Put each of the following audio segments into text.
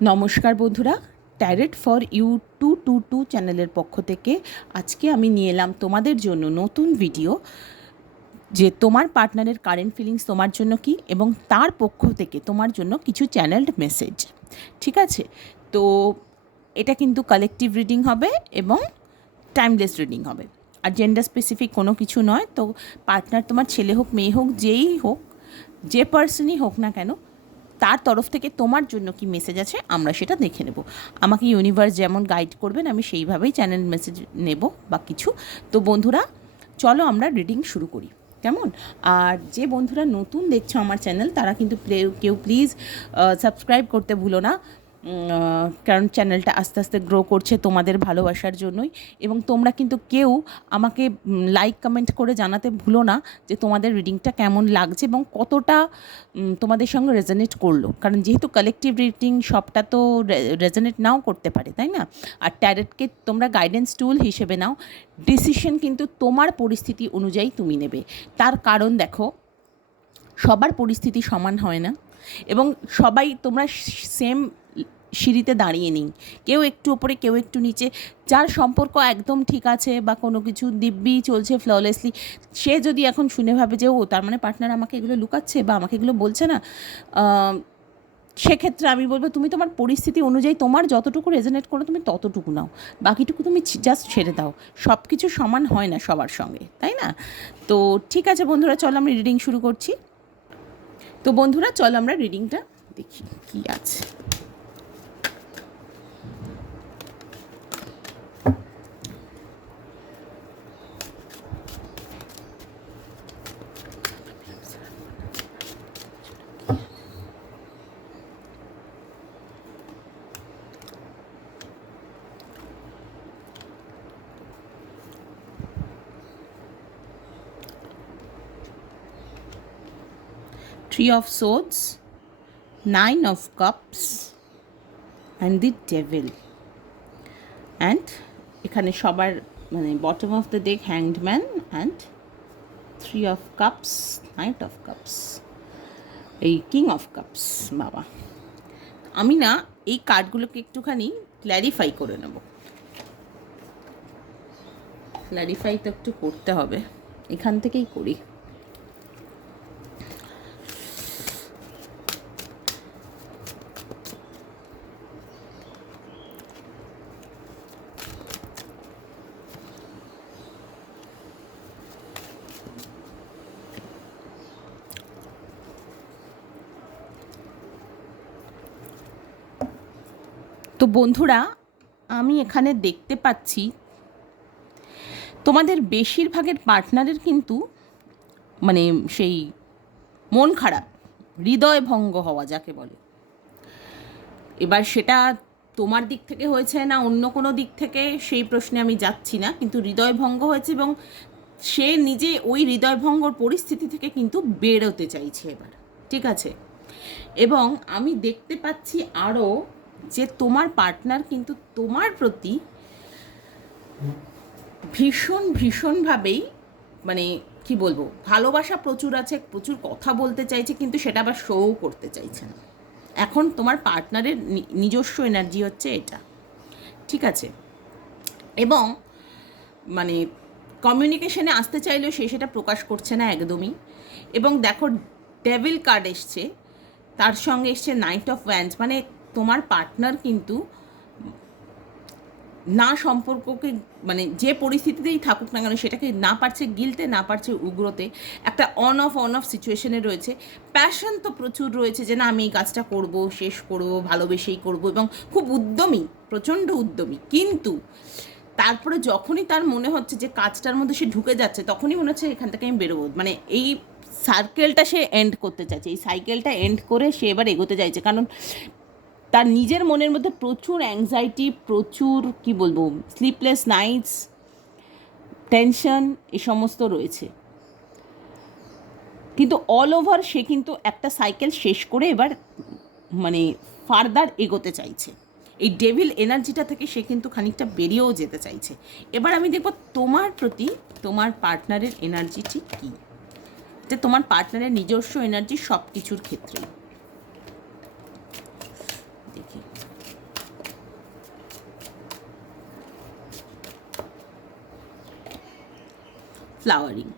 নমস্কার বন্ধুরা, tarot for you 222 চ্যানেলের পক্ষ থেকে আজকে আমি নিয়ে এলাম তোমাদের জন্য নতুন ভিডিও, যে তোমার পার্টনারের কারেন্ট ফিলিংস তোমার জন্য কি এবং তার পক্ষ থেকে তোমার জন্য কিছু চ্যানেলড মেসেজ। ঠিক আছে, তো এটা কিন্তু কালেকটিভ রিডিং হবে এবং টাইমলেস রিডিং হবে, আর জেন্ডার স্পেসিফিক কোনো কিছু নয়। তো পার্টনার তোমার ছেলে হোক, মেয়ে হোক, যেই হোক, যে পার্সনই হোক না কেন, তার তরফ থেকে তোমার জন্য কি মেসেজ আছে আমরা সেটা দেখে নেব। আমাকে ইউনিভার্স যেমন গাইড করবেন আমি সেইভাবেই চ্যানেল মেসেজ নেব বা কিছু। তো বন্ধুরা, চলো আমরা রিডিং শুরু করি, কেমন? আর যে বন্ধুরা নতুন দেখছো আমার চ্যানেল, তারা কিন্তু কেউ প্লিজ সাবস্ক্রাইব করতে ভুলো না, কারণ চ্যানেলটা আস্তে আস্তে গ্রো করছে তোমাদের ভালোবাসার জন্যই। এবং তোমরা কিন্তু কেউ আমাকে লাইক কমেন্ট করে জানাতে ভুলো না যে তোমাদের রিডিংটা কেমন লাগছে এবং কতটা তোমাদের সঙ্গে রেজোনেট করলো, কারণ যেহেতু কালেকটিভ রিডিং সবটা তো রেজোনেট নাও করতে পারে, তাই না? আর ট্যারেটকে তোমরা গাইডেন্স টুল হিসেবে নাও, ডিসিশন কিন্তু তোমার পরিস্থিতি অনুযায়ী তুমি নেবে। তার কারণ দেখো, সবার পরিস্থিতি সমান হয় না এবং সবাই তোমরা সেম সিঁড়িতে দাঁড়িয়ে নেই, কেউ একটু ওপরে কেউ একটু নিচে। যার সম্পর্ক একদম ঠিক আছে বা কোনো কিছু দিব্যি চলছে ফ্ললেসলি, সে যদি এখন শুনে ভাবে যে ও তার মানে পার্টনার আমাকে এগুলো লুকাচ্ছে বা আমাকে এগুলো বলছে না, সেক্ষেত্রে আমি বলবো তুমি তোমার পরিস্থিতি অনুযায়ী তোমার যতটুকু রেজোনেট করো তুমি ততটুকু নাও, বাকিটুকু তুমি জাস্ট ছেড়ে দাও। সব কিছু সমান হয় না সবার সঙ্গে, তাই না? তো ঠিক আছে বন্ধুরা, চলো আমরা রিডিং শুরু করছি। তো বন্ধুরা চলো আমরা রিডিংটা দেখি কি আছে। Three of Swords, Nine of Cups and the Devil, and এখানে সবার মানে bottom of the deck hanged man and three of cups, night of cups, এই কিং অফ কাপস। বাবা, আমি না এই কার্ডগুলোকে একটুখানি ক্ল্যারিফাই করে নেব। ক্ল্যারিফাই তো একটু করতে হবে, এখান থেকেই করি। তো বন্ধুরা, আমি এখানে দেখতে পাচ্ছি তোমাদের বেশিরভাগের পার্টনারের কিন্তু মানে সেই মন খারাপ, হৃদয় ভঙ্গ হওয়া যাকে বলে। এবার সেটা তোমার দিক থেকে হয়েছে না অন্য কোনো দিক থেকে সেই প্রশ্নে আমি যাচ্ছি না, কিন্তু হৃদয় ভঙ্গ হয়েছে এবং সে নিজে ওই হৃদয় ভঙ্গর পরিস্থিতি থেকে কিন্তু বেরোতে চাইছে এবার। ঠিক আছে, এবং আমি দেখতে পাচ্ছি আরও যে তোমার পার্টনার কিন্তু তোমার প্রতি ভীষণভাবেই মানে কি বলবো, ভালোবাসা প্রচুর আছে, প্রচুর কথা বলতে চাইছে, কিন্তু সেটা আবার শোও করতে চাইছে না। এখন তোমার পার্টনারের নিজস্ব এনার্জি হচ্ছে এটা। ঠিক আছে, এবং মানে কমিউনিকেশনে আসতে চাইলেও সে সেটা প্রকাশ করছে না একদমই। এবং দেখো, ডেভিল কার্ড এসছে, তার সঙ্গে এসছে নাইট অফ ওয়ান্স, মানে তোমার পার্টনার কিন্তু না সম্পর্ককে মানে যে পরিস্থিতিতেই থাকুক না কেন সেটাকে না পারছে গিলতে, না পারছে উগ্রতে, একটা অন অফ সিচুয়েশনে রয়েছে। প্যাশন তো প্রচুর রয়েছে যে না আমি এই কাজটা করব, শেষ করব, ভালোবেসেই করব, এবং খুব উদ্যমী, প্রচণ্ড উদ্যমী। কিন্তু তারপরে যখনই তার মনে হচ্ছে যে কাজটার মধ্যে সে ঢুকে যাচ্ছে, তখনই মনে হচ্ছে এখান থেকে আমি বেরোবো, মানে এই সার্কেলটা সে এন্ড করতে চাইছে, এই সাইকেলটা এন্ড করে সে এবার এগোতে চাইছে। কারণ তার নিজের মনের মধ্যে প্রচুর অ্যাংজাইটি, প্রচুর কি বলবো, স্লিপলেস নাইটস, টেনশন, এ সমস্ত রয়েছে। কিন্তু অল ওভার সে কিন্তু একটা সাইকেল শেষ করে এবার মানে ফার্দার এগোতে চাইছে। এই ডেভিল এনার্জিটা থেকে সে কিন্তু খানিকটা বেরিয়েও যেতে চাইছে। এবার আমি দেখব তোমার প্রতি তোমার পার্টনারের এনার্জি ঠিক কী, যে তোমার পার্টনারের নিজস্ব এনার্জি সব কিছুর ক্ষেত্রে। দেখি ফ্লাওয়ারিং।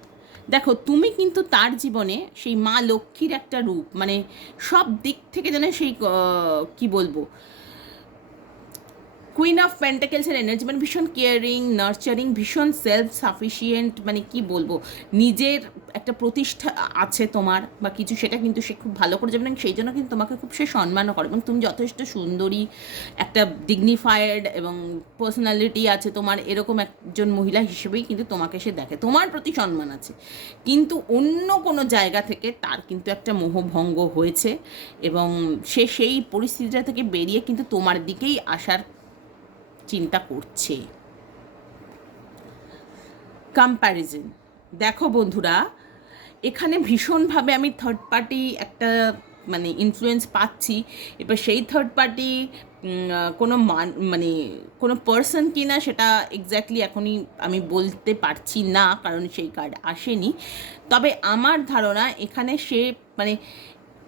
দেখো তুমি কিন্তু তার জীবনে সেই মা লক্ষ্মীর একটা রূপ, মানে সব দিক থেকে যেন সেই কি বলবো, কুইন অফ পেন্টাকেলসের এনার্জি, মানে ভীষণ কেয়ারিং, নার্চারিং, ভীষণ সেলফ সাফিসিয়েন্ট, মানে কি বলবো, নিজের একটা প্রতিষ্ঠা আছে তোমার বা কিছু, সেটা কিন্তু সে খুব ভালো করে যাবে, এবং সেই জন্য কিন্তু তোমাকে খুব সে সম্মানও করে, এবং তুমি যথেষ্ট সুন্দরী, একটা ডিগনিফাইড এবং পার্সোনালিটি আছে তোমার, এরকম একজন মহিলা হিসেবেই কিন্তু তোমাকে সে দেখে, তোমার প্রতি সম্মান আছে। কিন্তু অন্য কোনো জায়গা থেকে তার কিন্তু একটা মোহভঙ্গ হয়েছে, এবং সে সেই পরিস্থিতিটা থেকে বেরিয়ে কিন্তু তোমার দিকেই আসার চিন্তা করছে। কম্প্যারিজন, দেখো বন্ধুরা, এখানে ভীষণভাবে আমি থার্ড পার্টি একটা মানে ইনফ্লুয়েন্স পাচ্ছি। এবার সেই থার্ড পার্টি কোনো মানে কোনো পার্সন কি না সেটা এক্স্যাক্টলি এখনই আমি বলতে পারছি না, কারণ সেই কার্ড আসেনি। তবে আমার ধারণা এখানে সে মানে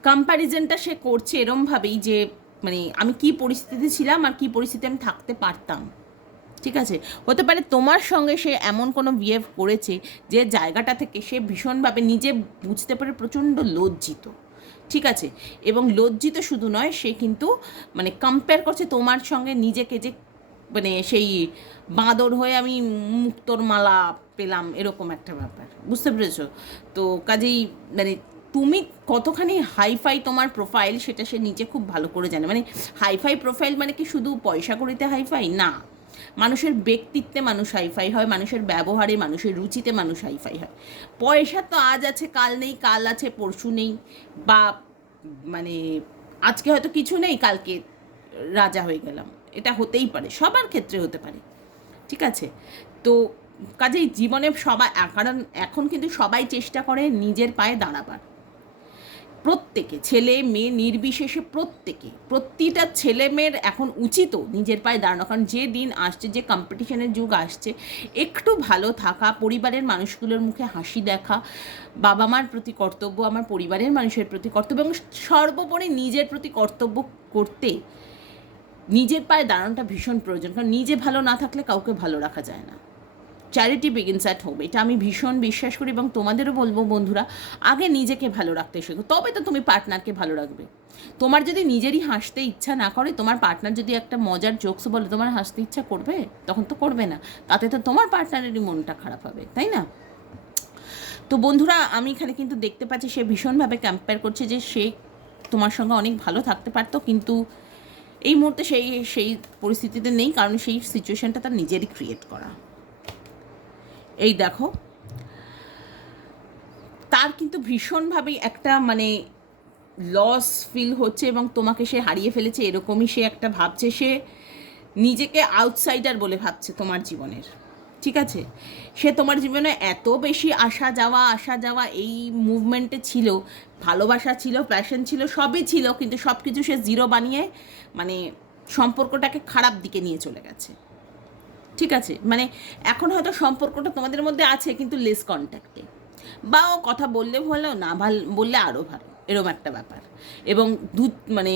কম্প্যারিজনটা সে করছে এরমভাবেই যে মানে আমি কী পরিস্থিতিতে ছিলাম আর কী পরিস্থিতিতে আমি থাকতে পারতাম, ঠিক আছে? হতে পারে তোমার সঙ্গে সে এমন কোনো বিহেভ করেছে যে জায়গাটা থেকে সে ভীষণভাবে নিজে বুঝতে পারে প্রচণ্ড লজ্জিত, ঠিক আছে? এবং লজ্জিত শুধু নয়, সে কিন্তু মানে কম্পেয়ার করছে তোমার সঙ্গে নিজেকে, যে মানে সেই বাঁদর হয়ে আমি মুক্তোর মালা পেলাম, এরকম একটা ব্যাপার, বুঝতে পেরেছো? তো কাজেই মানে তুমি কতখানি হাইফাই তোমার প্রোফাইল সেটা সে নিজে খুব ভালো করে জানে। মানে হাইফাই প্রোফাইল মানে কি শুধু পয়সা করিতে হাইফাই না, মানুষের ব্যক্তিত্বে মানুষ হাইফাই হয়, মানুষের ব্যবহারে, মানুষের রুচিতে মানুষ হাইফাই হয়। পয়সা তো আজ আছে কাল নেই, কাল আছে পরশু নেই, বা মানে আজকে হয়তো কিছু নেই, কালকে রাজা হয়ে গেলাম, এটা হতেই পারে, সবার ক্ষেত্রে হতে পারে, ঠিক আছে? তো কাজেই জীবনে সবাই, কারণ এখন কিন্তু সবাই চেষ্টা করে নিজের পায়ে দাঁড়াবার, প্রত্যেকে, ছেলে মেয়ে নির্বিশেষে প্রতিটা ছেলে মেয়ের এখন উচিত নিজের পায়ে দাঁড়ানো, কারণ যে দিন আসছে, যে কম্পিটিশনের যুগ আসছে, একটু ভালো থাকা, পরিবারের মানুষগুলোর মুখে হাসি দেখা, বাবা মার প্রতি কর্তব্য, আমার পরিবারের মানুষের প্রতি কর্তব্য, এবং সর্বোপরি নিজের প্রতি কর্তব্য করতে নিজের পায়ে দাঁড়ানোটা ভীষণ প্রয়োজন, কারণ নিজে ভালো না থাকলে কাউকে ভালো রাখা যায় না। চ্যারিটি বিগিনস অ্যাট হোম, এটা আমি ভীষণ বিশ্বাস করি, এবং তোমাদেরও বলবো বন্ধুরা, আগে নিজেকে ভালো রাখতে শেখো, তবে তো তুমি পার্টনারকে ভালো রাখবে। তোমার যদি নিজেরই হাসতে ইচ্ছা না করে, তোমার পার্টনার যদি একটা মজার জোকস বলে, তোমার হাসতে ইচ্ছা করবে? তখন তো করবে না, তাতে তো তোমার পার্টনারেরই মনটা খারাপ হবে, তাই না? তো বন্ধুরা, আমি এখানে কিন্তু দেখতে পাচ্ছি সে ভীষণভাবে কম্পেয়ার করছে যে সে তোমার সঙ্গে অনেক ভালো থাকতে পারতো, কিন্তু এই মুহূর্তে সেই পরিস্থিতিতে নেই, কারণ সেই সিচুয়েশানটা তার নিজেরই ক্রিয়েট করা। এই দেখো, তার কিন্তু ভীষণভাবেই একটা মানে লস ফিল হচ্ছে, এবং তোমাকে সে হারিয়ে ফেলেছে এরকমই সে একটা ভাবছে, সে নিজেকে আউটসাইডার বলে ভাবছে তোমার জীবনের, ঠিক আছে? সে তোমার জীবনে এত বেশি আসা যাওয়া এই মুভমেন্টে ছিল, ভালোবাসা ছিল, প্যাশন ছিল, সবই ছিল, কিন্তু সব কিছু সে জিরো বানিয়ে মানে সম্পর্কটাকে খারাপ দিকে নিয়ে চলে গেছে, ঠিক আছে? মানে এখন হয়তো সম্পর্কটা তোমাদের মধ্যে আছে, কিন্তু লেস কন্ট্যাক্টে, বা ও কথা বললে ভালো, না বললে আরও ভালো, এরকম একটা ব্যাপার। এবং মানে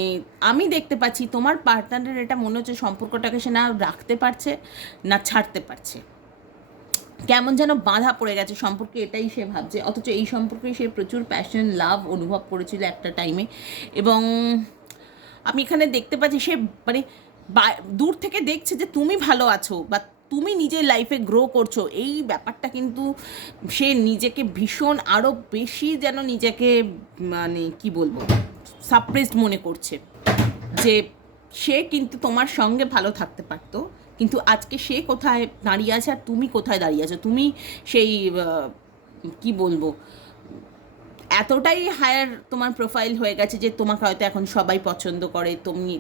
আমি দেখতে পাচ্ছি তোমার পার্টনারের এটা মনে হচ্ছে সম্পর্কটাকে সে না রাখতে পারছে না ছাড়তে পারছে, কেমন যেন বাঁধা পড়ে গেছে সম্পর্কে, এটাই সে ভাবছে, অথচ এই সম্পর্কে সে প্রচুর প্যাশন, লাভ অনুভব করেছিল একটা টাইমে। এবং আমি এখানে দেখতে পাচ্ছি সে মানে দূর থেকে দেখছে যে তুমি ভালো আছো, বা তুমি নিজের লাইফে গ্রো করছো, এই ব্যাপারটা কিন্তু সে নিজেকে ভীষণ আরও বেশি যেন নিজেকে মানে কি বলবো সাপ্রেসড মনে করছে, যে সে কিন্তু তোমার সঙ্গে ভালো থাকতে পারতো, কিন্তু আজকে সে কোথায় দাঁড়িয়ে আছে আর তুমি কোথায় দাঁড়িয়ে আছো, তুমি সেই কি বলবো এতটাই হায়ার তোমার প্রোফাইল হয়ে গেছে যে তোমাকে হয়তো এখন সবাই পছন্দ করে,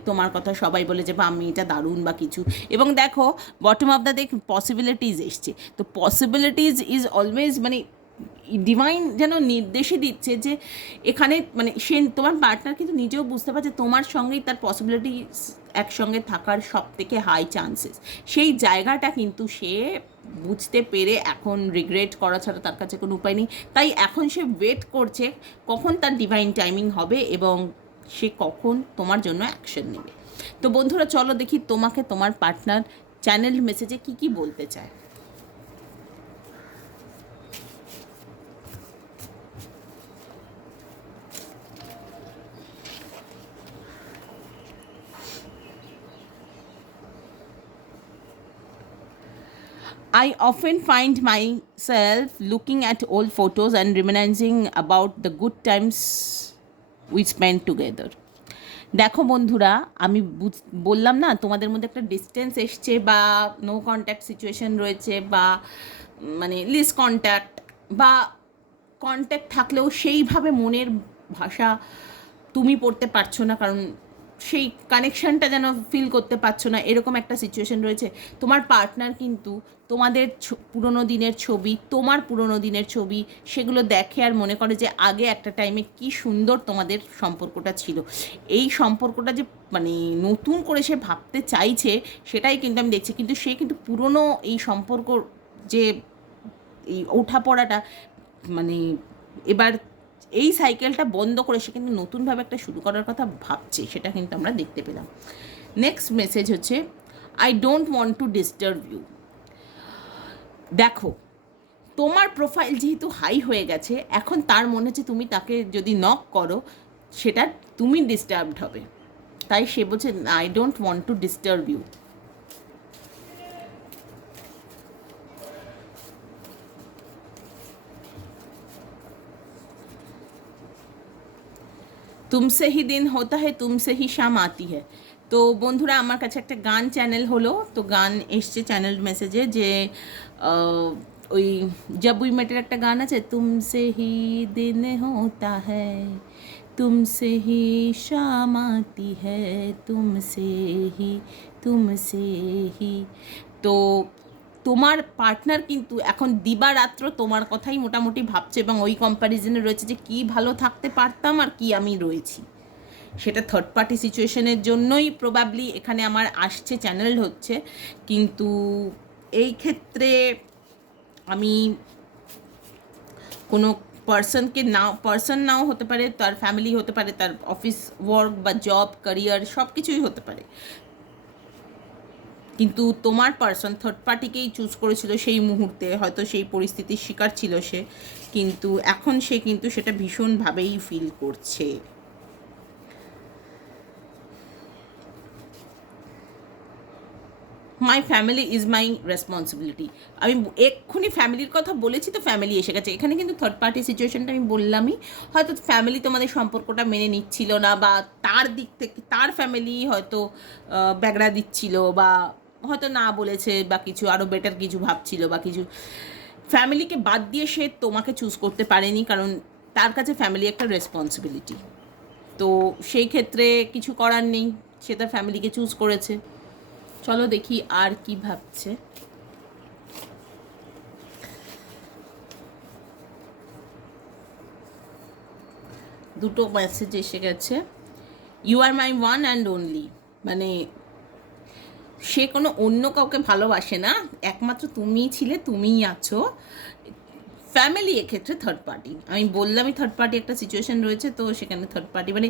তোমার কথা সবাই বলে যে বা আমি এটা দারুণ বা কিছু। এবং দেখো বটম অফ দ্য পসিবিলিটিস এসছে, তো পসিবিলিটিস ইজ অলওয়েজ মানে ডিভাইন যেন নির্দেশই দিচ্ছে যে এখানে মানে সে তোমার পার্টনার কিন্তু নিজেও বুঝতে পারছে তোমার সঙ্গেই তার পসিবিলিটি একসঙ্গে থাকার সব থেকে হাই চান্সেস, সেই জায়গাটা কিন্তু সে বুঝতে পেরে এখন রিগ্রেট করা ছাড়া তার কাছে কোনো উপায় নেই, তাই এখন সে ওয়েট করছে কখন তার ডিভাইন টাইমিং হবে এবং সে কখন তোমার জন্য অ্যাকশন নেবে। তো বন্ধুরা, চলো দেখি তোমাকে তোমার পার্টনার চ্যানেল মেসেজে কী কী বলতে চায়। I often find myself looking at old photos and reminiscing about the good times we spent together. দেখো বন্ধুরা, আমি বললাম না তোমাদের মধ্যে একটা ডিস্টেন্স এসছে বা নো কন্ট্যাক্ট সিচুয়েশন রয়েছে বা মানে লিস কন্ট্যাক্ট বা কন্ট্যাক্ট থাকলেও সেইভাবে মনের ভাষা তুমি পড়তে পারছো না, কারণ সেই কানেকশানটা যেন ফিল করতে পারছো না, এরকম একটা সিচুয়েশন রয়েছে। তোমার পার্টনার কিন্তু তোমাদের পুরোনো দিনের ছবি, তোমার পুরোনো দিনের ছবি, সেগুলো দেখে আর মনে করে যে আগে একটা টাইমে কি সুন্দর তোমাদের সম্পর্কটা ছিল। এই সম্পর্কটা যে মানে নতুন করে সে ভাবতে চাইছে, সেটাই কিন্তু আমি দেখছি। কিন্তু সে কিন্তু পুরনো এই সম্পর্ক যে এই ওঠাপড়াটা মানে এবার এই সাইকেলটা বন্ধ করে সে কিন্তু নতুনভাবে একটা শুরু করার কথা ভাবছে, সেটা কিন্তু আমরা দেখতে পেলাম। নেক্সট মেসেজ হচ্ছে, I don't want to disturb you. দেখো, তোমার প্রোফাইল যেহেতু হাই হয়ে গেছে, এখন তার মনে হচ্ছে তুমি তাকে যদি নক করো সেটা তুমি ডিস্টার্বড হবে, তাই সে বলছে I don't want to disturb you. তুমসে হি দিন হতা হ্যায় তুমসে হি শাম আতি হ্যায়। তো বন্ধুরা, আমার কাছে একটা গান চ্যানেল হলো, তো গান এসছে চ্যানেল মেসেজে যে ওই জব উই মেটের একটা গান আছে, তুমসে হি দিন হতা হ্যায় তুমসে হি শাম আতি হ্যায় তুমসে হি। তো তোমার পার্টনার কিন্তু এখন দিবারাত্র তোমার কথাই মোটামুটি ভাবছে এবং ওই কম্প্যারিজনে রয়েছে যে কী ভালো থাকতে পারতাম আর কি আমি রয়েছি। সেটা থার্ড পার্টি সিচুয়েশনের জন্যই প্রবাবলি এখানে আমার আসছে, চ্যানেল হচ্ছে। কিন্তু এই ক্ষেত্রে আমি কোনো পার্সন নাও হতে পারে, তার ফ্যামিলি হতে পারে, তার অফিস ওয়ার্ক বা জব ক্যারিয়ার সব কিছুই হতে পারে, কিন্তু তোমার পার্সন থার্ড পার্টিকেই চুজ করেছিল সেই মুহূর্তে, হয়তো সেই পরিস্থিতির শিকার ছিল সে, কিন্তু এখন সে কিন্তু সেটা ভীষণভাবেই ফিল করছে। My family is my responsibility. আমি এক্ষুনি ফ্যামিলির কথা বলেছি, তো ফ্যামিলি এসে গেছে এখানে, কিন্তু থার্ড পার্টি সিচুয়েশনটা আমি বললামই। হয়তো ফ্যামিলি তোমাদের সম্পর্কটা মেনে নিচ্ছিল না, বা তার দিক থেকে তার ফ্যামিলি হয়তো ব্যাগড়া দিচ্ছিল, বা হয়তো না বলেছে, বা কিছু আরও বেটার কিছু ভাবছিল, বা কিছু ফ্যামিলিকে বাদ দিয়ে সে তোমাকে চুজ করতে পারেনি, কারণ তার কাছে ফ্যামিলি একটা রেসপন্সিবিলিটি। তো সেই ক্ষেত্রে কিছু করার নেই, সে তার ফ্যামিলিকে চুজ করেছে। চলো দেখি আর কি ভাবছে। দুটো মেসেজ এসে গেছে। You are my one and only, মানে সে কোনো অন্য কাউকে ভালোবাসে না, একমাত্র তুমিই ছিলে, তুমিই আছো। ফ্যামিলি এক্ষেত্রে থার্ড পার্টি, আমি বললামই থার্ড পার্টি একটা সিচুয়েশন রয়েছে, তো সেখানে থার্ড পার্টি মানে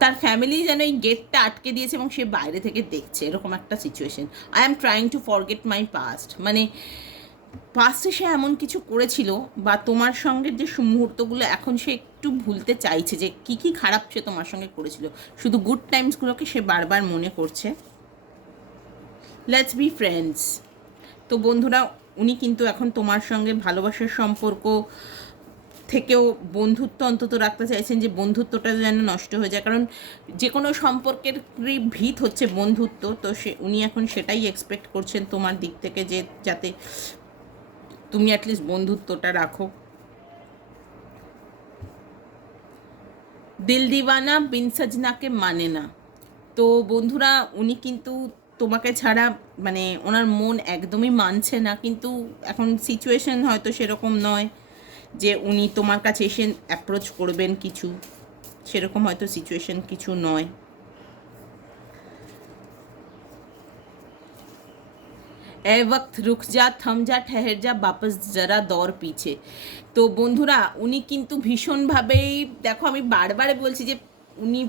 তার ফ্যামিলি যেন এই গেটটা আটকে দিয়েছে এবং সে বাইরে থেকে দেখছে, এরকম একটা situation. I am trying to forget my past, মানে পাস্টে সে এমন কিছু করেছিল বা তোমার সঙ্গে যে মুহূর্তগুলো এখন সে একটু ভুলতে চাইছে, যে কী কী খারাপ সে তোমার সঙ্গে করেছিল, শুধু গুড টাইমসগুলোকে সে বারবার মনে করছে। Let's be friends. তো বন্ধুরা, উনি কিন্তু এখন তোমার সঙ্গে ভালোবাসার সম্পর্ক থেকেও বন্ধুত্ব অন্তত রাখতে চাইছেন, যে বন্ধুত্বটা যেন নষ্ট হয়ে যায়, কারণ যে কোনো সম্পর্কের ভিত হচ্ছে বন্ধুত্ব। তো উনি এখন সেটাই এক্সপেক্ট করছেন তোমার দিক থেকে, যে যাতে তুমি অ্যাটলিস্ট বন্ধুত্বটা রাখো। দিল দিওয়ানা বিন সজনাকে মানে না। তো বন্ধুরা, উনি কিন্তু তোমাকে ছাড়া মানে ওনার মন একদমই মানছে না, কিন্তু এখন সিচুয়েশন হয়তো সেরকম নয় যে উনি তোমার কাছে এসে অ্যাপ্রোচ করবেন কিছু, সেরকম হয়তো সিচুয়েশন কিছু নয়। এ ওয়াক্ত রুক যা, থাম যা, ঠেহের যা, বাপস যারা দৌড় পিছে। তো বন্ধুরা, উনি কিন্তু ভীষণভাবেই, দেখো আমি বারবার বলছি যে উনি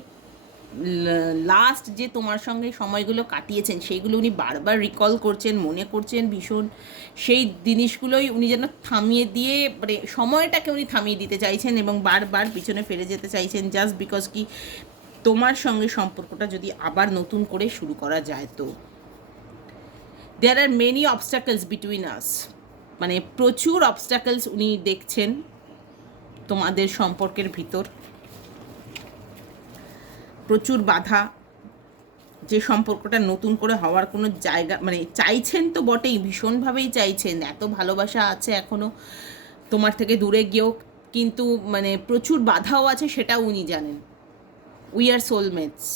লাস্ট যে তোমার সঙ্গে সময়গুলো কাটিয়েছেন সেইগুলো উনি বারবার রিকল করছেন, মনে করছেন ভীষণ, সেই জিনিসগুলোই উনি যেন থামিয়ে দিয়ে, মানে সময়টাকে উনি থামিয়ে দিতে চাইছেন এবং বারবার পিছনে ফিরে যেতে চাইছেন, জাস্ট বিকজ কি তোমার সঙ্গে সম্পর্কটা যদি আবার নতুন করে শুরু করা যায়। তো there are many obstacles between us, মানে প্রচুর অবস্টাকলস উনি দেখছেন তোমাদের সম্পর্কের ভিতর, প্রচুর বাধা, যে সম্পর্কটা নতুন করে হওয়ার কোনো জায়গা, মানে চাইছেন তো বটেই, ভীষণভাবেই চাইছেন, এত ভালোবাসা আছে এখনও তোমার থেকে দূরে গিয়েও, কিন্তু মানে প্রচুর বাধাও আছে, সেটাও উনি জানেন। উই আর সোলমেটস,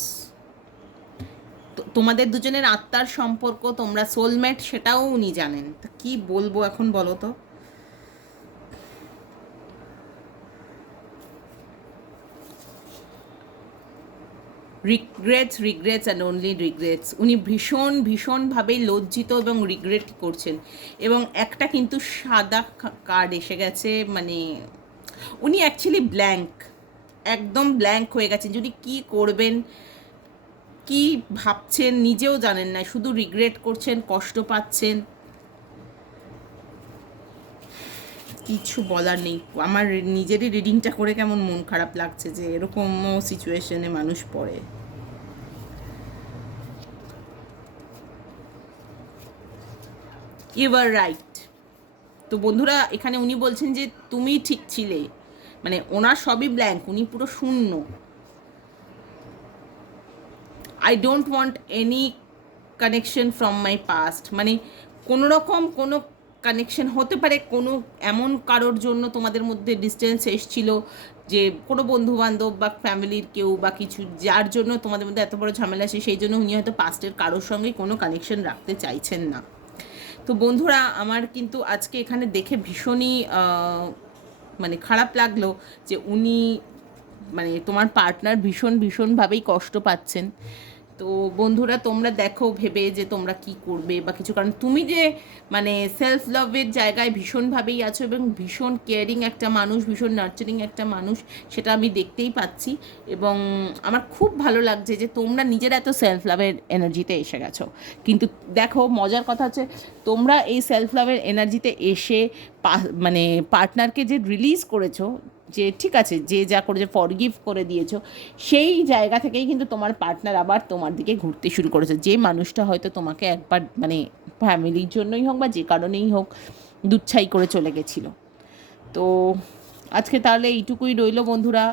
তোমাদের দুজনের আত্মার সম্পর্ক, তোমরা সোলমেট, সেটাও উনি জানেন। তা কী বলবো এখন বলো তো? Regrets and only regrets. উনি ভীষণভাবেই লজ্জিত এবং রিগ্রেট করছেন। এবং একটা কিন্তু সাদা কার্ড এসে গেছে, মানে উনি অ্যাকচুয়ালি ব্ল্যাঙ্ক, একদম ব্ল্যাঙ্ক হয়ে গেছেন। যদি কি করবেন, কি ভাবছেন নিজেও জানেন না, শুধু রিগ্রেট করছেন, কষ্ট পাচ্ছেন, কিছু বলার নেই। আমার নিজেরই রিডিংটা করে কেমন মন খারাপ লাগছে যে এরকমও সিচুয়েশনে মানুষ পড়ে। You are right. তো বন্ধুরা, এখানে উনি বলছেন যে তুমি ঠিক ছিলে, মানে ওনার সবই ব্ল্যাঙ্ক, উনি পুরো শূন্য। I don't want any connection from my past, মানে কোনো রকম কোনো কানেকশন হতে পারে, কোনো এমন কারোর জন্য তোমাদের মধ্যে ডিস্টেন্স এসছিল, যে কোনো বন্ধুবান্ধব বা ফ্যামিলির কেউ বা কিছু, যার জন্য তোমাদের মধ্যে এত বড় ঝামেলা আসে, সেই জন্য উনি হয়তো পাস্টের কারোর সঙ্গে কোনো কানেকশন রাখতে চাইছেন না। তো বন্ধুরা, আমার কিন্তু আজকে এখানে দেখে ভীষণই মানে খারাপ লাগলো যে উনি, মানে তোমার পার্টনার ভীষণভাবেই কষ্ট পাচ্ছেন। তো বন্ধুরা, তোমরা দেখো ভেবে যে তোমরা কি করবে বা কিছু, কারণ তুমি যে মানে সেলফ লাভের জায়গায় ভীষণভাবেই আছো এবং ভীষণ কেয়ারিং একটা মানুষ, ভীষণ নার্চারিং একটা মানুষ, সেটা আমি দেখতেই পাচ্ছি। এবং আমার খুব ভালো লাগছে যে তোমরা নিজেরা এত সেলফ লাভের এনার্জিতে এসে গেছো। কিন্তু দেখো, মজার কথা হচ্ছে, তোমরা এই সেলফ লাভের এনার্জিতে এসে মানে পার্টনারকে যে রিলিজ করেছো, যে ঠিক আছে, যে যা করেছে ফরগিভ করে দিয়েছো, সেই জায়গা থেকেই কিন্তু তোমার পার্টনার আবার তোমার দিকে ঘুরতে শুরু করেছে। যে মানুষটা হয়তো তোমাকে একবার মানে ফ্যামিলির জন্যই হোক বা যে কারণেই হোক দুচ্ছাই করে চলে গেছিলো। তো আজকে তাহলে এইটুকুই রইল বন্ধুরা।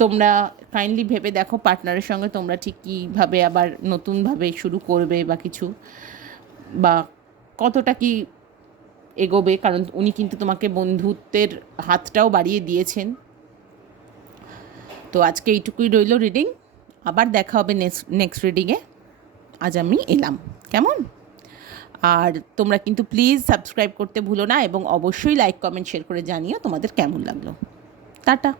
তোমরা কাইন্ডলি ভেবে দেখো পার্টনারের সঙ্গে তোমরা ঠিক কীভাবে আবার নতুনভাবে শুরু করবে বা কিছু, বা কতটা কি এগোবে, কারণ উনি কিন্তু তোমাকে বন্ধুত্বের হাতটাও বাড়িয়ে দিয়েছেন। তো আজকে এইটুকুই রইল রিডিং, আবার দেখা হবে নেক্সট রিডিংয়ে। আজ আমি এলাম, কেমন? আর তোমরা কিন্তু প্লিজ সাবস্ক্রাইব করতে ভুলো না, এবং অবশ্যই লাইক কমেন্ট শেয়ার করে জানিও তোমাদের কেমন লাগলো। টাটা।